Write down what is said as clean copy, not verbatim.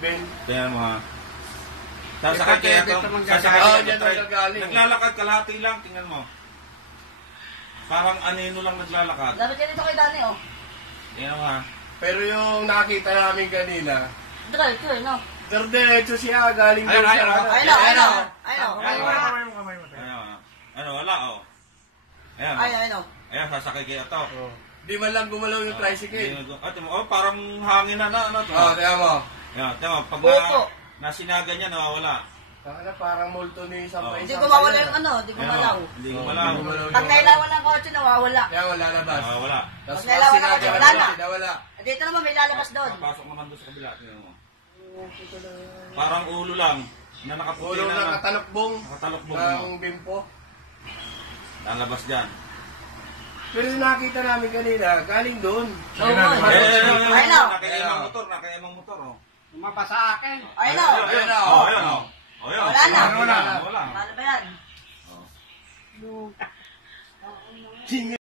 Ben. Tingnan mo ha. Sasakay kaya ito. Naglalakad kalahati lang. Tingnan mo. Parang anino lang naglalakad. Dapat yan ito kay Dani, oh. Tingnan mo ha. Pero yung nakita namin kanina, Diretso, no? diretso siya, galing doon siya. Ano, wala oh. Ayan. Ayan, sasakay kaya ito. Di man lang gumalaw yung tricycle. Parang hangin na ano to. Tiyan mo. Ayan, tiyan mo. Pag nasinaga niya, nawawala. Parang multo ni Sampay. Hindi gumawala yung ano, hindi gumalaw. Hindi gumalaw. Pag nailawan ng kotse, nawawala. Kaya wala labas. Nawawala. Tapos Pag nailawan ng kotse, wala na. Wala. Dito naman may lalabas doon. Papasok naman doon sa kabila. Tingnan mo. Parang ulo lang. Na nakaputi Ulo na. na nakatalokbong. Nakatalokbong. Ng bimpo. Lalabas dyan. Pero nakita namin kanina, galing doon. Nakaimang motor. Umapa sa akin. Ayun na. Wala na. Paano ba yan?